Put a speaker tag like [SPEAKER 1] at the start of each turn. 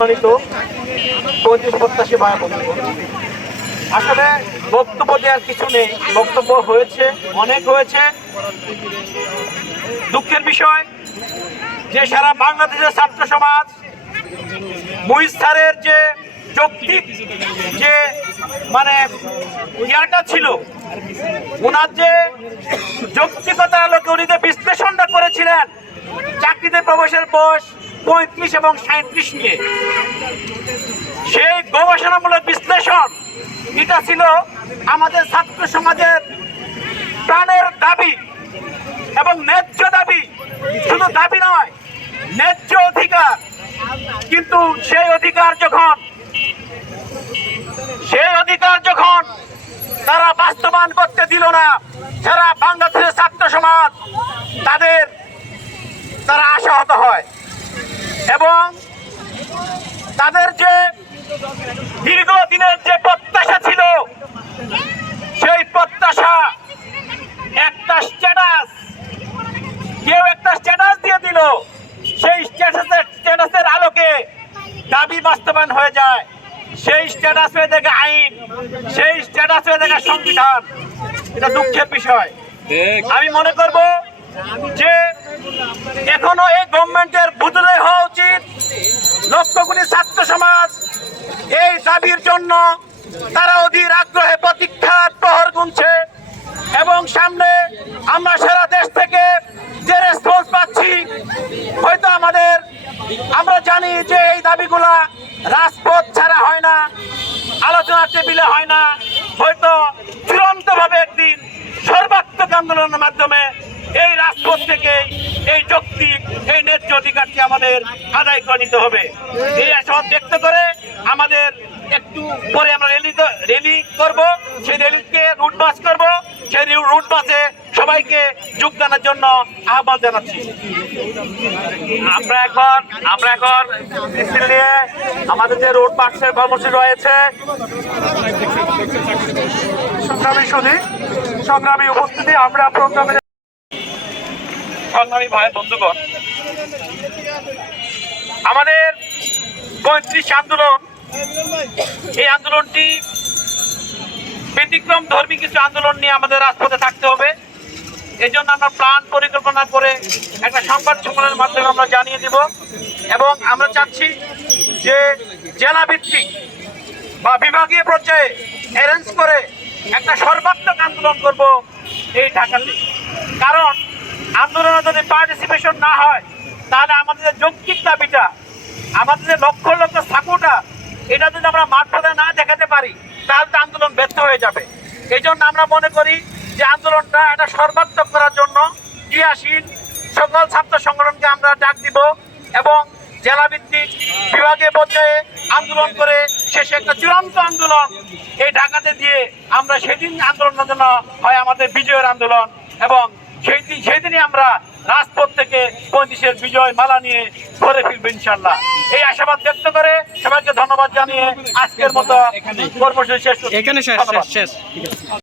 [SPEAKER 1] সম্মানিত পঁয়ত্রিশ প্রত্যাশী আসলে বক্তব্য দেওয়ার কিছু নেই। বক্তব্য হয়েছে, অনেক হয়েছে। দুঃখের বিষয়, যে সারা বাংলাদেশের ছাত্র সমাজ যে যৌক্তিক যে মানে ইয়াটা ছিল ওনার যে যৌক্তিকতার আলোকে উনি যে বিশ্লেষণটা করেছিলেন, চাকরিতে প্রবেশের বয়স পঁয়ত্রিশ এবং সাঁত্রিশ নিয়ে। সেই গবেষণামূলক বিশ্লেষণ, এটা ছিল আমাদের ছাত্র সমাজের প্রাণের দাবি এবং ন্যায্য দাবি। শুধু দাবি নয়, ন্যায্য অধিকার। কিন্তু সেই অধিকার যখন, সেই অধিকার যখন তারা বাস্তবায়ন করতে দিল না, সারা বাংলাদেশের ছাত্র সমাজ তাদের তারা আশাহত হয় এবং তাদের যে দীর্ঘদিনের যে প্রত্যাশা ছিল সেই প্রত্যাশা একটা স্ট্যাটাস কেউ একটা স্ট্যাটাস দিয়ে দিল সেই স্ট্যাটাসের স্ট্যাটাসের আলোকে দাবি বাস্তবায়ন হয়ে যায়। সেই স্ট্যাটাস হয়ে দেখে আইন সেই স্ট্যাটাস হয়ে দেখে সংবিধান। এটা দুঃখের বিষয়। আমি মনে করব যে এখনও এই গভর্নমেন্টের লক্ষ ছাত্র সমাজ এই দাবির জন্য তারা অধীর আগ্রহে প্রতীক্ষার প্রহর গুনছে এবং সামনে আমরা সারা দেশ থেকে যে রেসপন্স পাচ্ছি, হয়তো আমাদের, আমরা জানি যে এই দাবিগুলা রাজপথ ছাড়া হয় না, আলোচনার টেবিলে হয় না, হয়তো চূড়ান্তভাবে একদিন সর্বাত্মক আন্দোলনের মাধ্যমে এই রাজপথ থেকে এই যৌক্তিক এই ন্যায্য অধিকারটি আমাদের আদায় করে নিতে হবে। এই ব্যক্ত করে আমাদের একটু পরে আমরা র্যালি র্যালি করব। সেই র্যালিকে রুট মাস করব। সেই রুট মাসে সবাইকে যোগদানের জন্য আহ্বান জানাচ্ছি। আমরা এখন আমরা এখন নিয়ে আমাদের যে রোড মার্চের কর্মসূচি রয়েছে। সংগ্রামী সুধী সংগ্রামী উপস্থিতি, আমরা প্রোগ্রামে সংগ্রামী ভাই, বন্ধুগণ আমাদের পঁয়ত্রিশ আন্দোলন। এই আন্দোলনটি ব্যতিক্রম ধর্মী কিছু আন্দোলন নিয়ে আমাদের রাজপথে থাকতে হবে। এই জন্য আমরা প্ল্যান পরিকল্পনা করে একটা সংবাদ সম্মেলনের মাধ্যমে আমরা জানিয়ে দিব এবং আমরা চাচ্ছি যে জেলা ভিত্তিক বা বিভাগীয় পর্যায়ে অ্যারেঞ্জ করে একটা সর্বাত্মক আন্দোলন করব এই ঢাকাতে। কারণ আন্দোলনে যদি পার্টিসিপেশন না হয় তাহলে আমাদের যে যৌক্তিক দাবিটা, আমাদের যে লক্ষ লক্ষ সাপোর্টা এটা যদি আমরা মাঠ পর্যায়ে না দেখাতে পারি, তাহলে তো আন্দোলন ব্যর্থ হয়ে যাবে। এই জন্য আমরা মনে করি যে আন্দোলনটা এটা সর্বাত্মক করার জন্য ক্রিয়াশীল সকল ছাত্র সংগঠনকে আমরা ডাক দিব এবং জেলা ভিত্তিক বিভাগীয় পর্যায়ে আন্দোলন করে শেষে একটা চূড়ান্ত আন্দোলন এই ঢাকাতে দিয়ে আমরা সেদিন আন্দোলনের জন্য হয় আমাদের বিজয়ের আন্দোলন এবং সেই দিন সেই দিনই আমরা রাজপথ থেকে পঁয়ত্রিশের বিজয় মালা নিয়ে ঘরে ফিরবে ইনশাল্লাহ এই আশাবাদ ব্যক্ত করে সবাইকে ধন্যবাদ জানিয়ে আজকের মতো কর্মসূচি শেষ
[SPEAKER 2] এখানে শেষ শেষ।